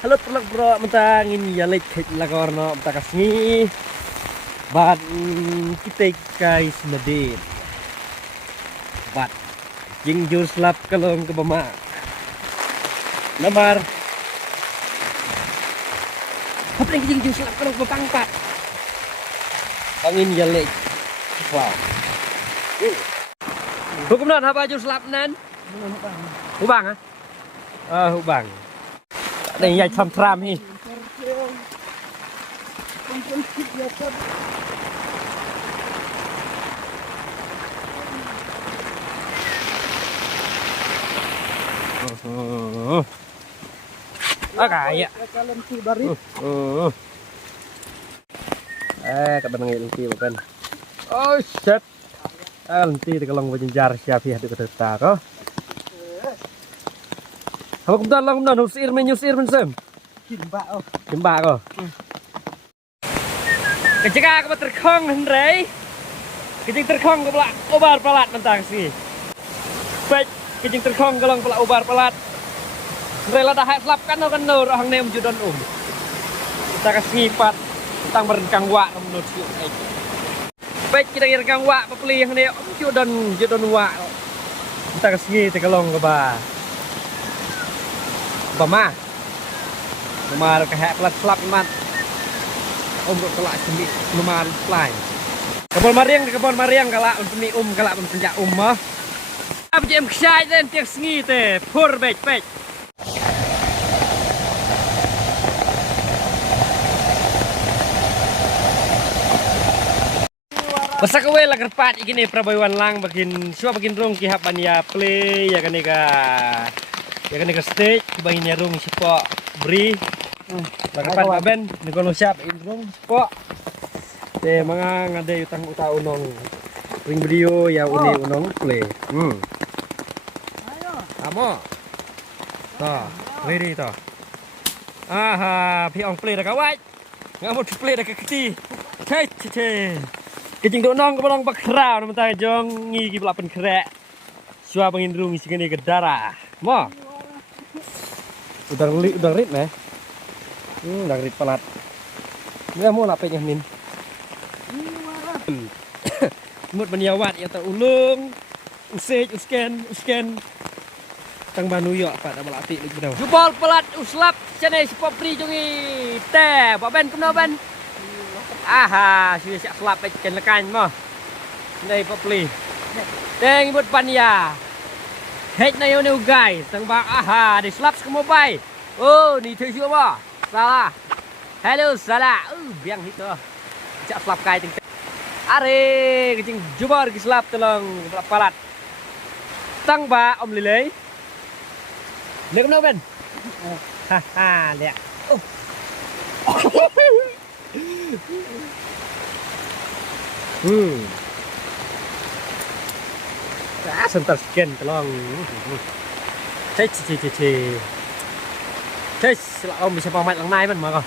Halo telak bro, mentangin ya lek lakorno mentakasngi. Bat kita guys medit. Bat jingjur slap kalong ke bama. Namar. Apa yang jingjur slap kalong ke pangpat? Angin ya lek. Wow. Hukum nan apa jur slap nan? Hubang ah? Hubang. Đây nhảy thầm thram hi. Kaya. Các bạn nghe lenti bukan? Oh shit. Lenti kalau ngejar siapa ya di kota kok. Apa kumpulan lang kumpulan usir men sem. Kimba ko. Kecika ka terkong Henry. Kecing terkong ka pala obar palat mentang si. Baik, kecing terkong galong pala obar palat. Rela dah slap kan kan nur orang nem judon Kita kasih ngipat tentang berengkang wa menurut si. Baik kita ngirkang wa papeli yang ne judon wa. Kita kasih te galong ka ba. Bama Lumar kahek pelat slap imat untuk kelak semi lumar fly kebon mariang kalak semi kalak penjak mah apa jem ksai dan tiak sengi te pur bek Masa kowe lah kerpat iki prabaywan lang bagin suwa bagin rong kihapan ya play ya kan ka stage bangin ya rong sipo beri lakapan kaben ni kono siap rong sipo te mga ngade utang uta unong ring video ya uni unong play ayo amo to ready to aha pi ong play da kawai ngamut play da kekti che kecing donong kebonong bakrau namanya jong ngigi pelapen kerek suah bangin rong isi kene ke darah mo udah rit nih udah rit pelat nggak mau lapenya min mut beniawat ya terulung usken tang banu yo pak tak balati lagi dah jubal pelat uslap chane spop pri jongi teh pak ben kena ben aha sudah siap slap chen lekan mo nei pak pri teng mut pania hết này yêu guys tầng bạc aha để slap ke mobile ni thấy chưa ba salah hello salah biang itu cak slap kai ting are kecing jubar ke slap telong palat tang ba om lele lek no ben haha lihat sebentar scan tolong lah om bisa pamat lang nai man mà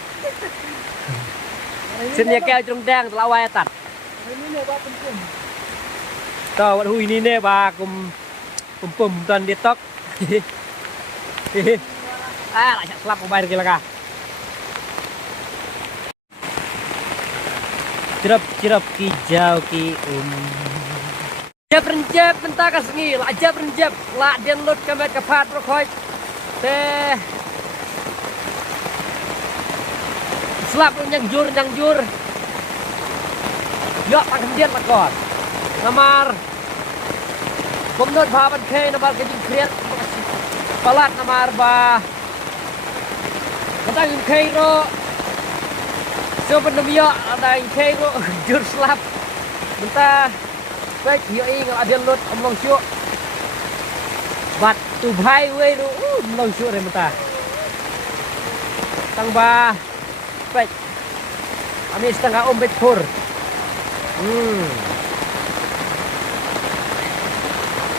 xin nhà keo trong đang tao ai tạt tao vẫn hui ni nè bà cùng toàn đi tóc lại chặt slap mobile kia là cả cirap kijau ki Jab pentakas ngi la jab la download kamera kapat rokoi teh slap yang jur yo kemudian lakon namar komnot baban ke namar kejing kriat palat namar ba katang kairo so pendemio ada kairo jur slap mentah baik hiyo ingat ada lot omong syuk bat tu bhai we ru omong syuk re mata tang ba baik ami setengah bet pur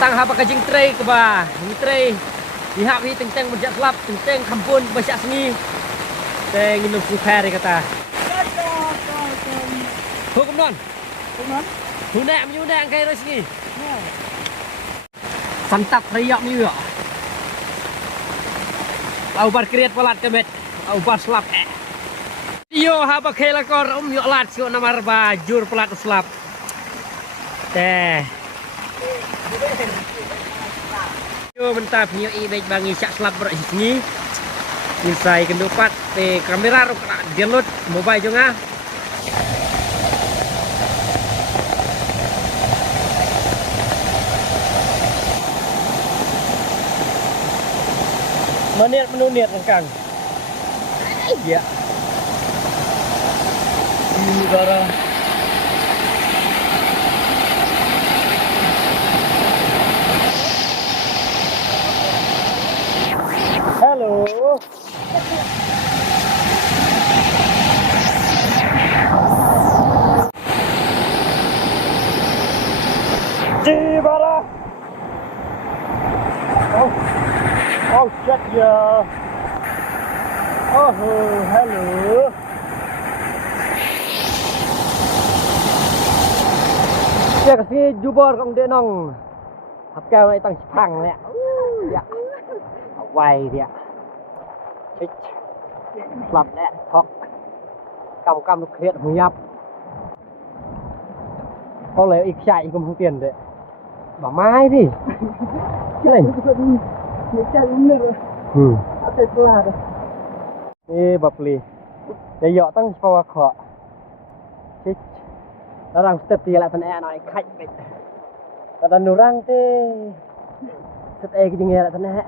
tang hapa kajing tray ke ba ni tray dihap hi teng berjak slap teng kampun basak sengi teng minum sukhare kata hukum non Huna menyuna angkai resmi. Santap riak ni ya. Lau bar kriat palat kemet. Au baslap. Yo haba khela kor yo lat sio namar bajur pelat uslap. Teh. Yo mentap nyo i baik bangi sak slap ber sini. Insai kendupat te kamera ro download mobile jo nga. Menit Kang. Ya. Ini bara. Halo. Di bara. Oh shit ya. Oh halo. Ya kasih jubor kong dia nong. Hấp cao lại tăng phẳng nè. Dạ. Quay đi ạ. Chích. Lặp nè, thọc. Cầm được hiện hùng nhập. Có lấy ít chạy không không tiền đấy. Bảo mai đi. Cái này. Mấy chạy cũng được. Thật là được. Ê bập lì. Để dọ tăng phao khọ. Chích. Orang step dia lah tanah naik kait bet. Ada orang teh set egi tinggal tanah.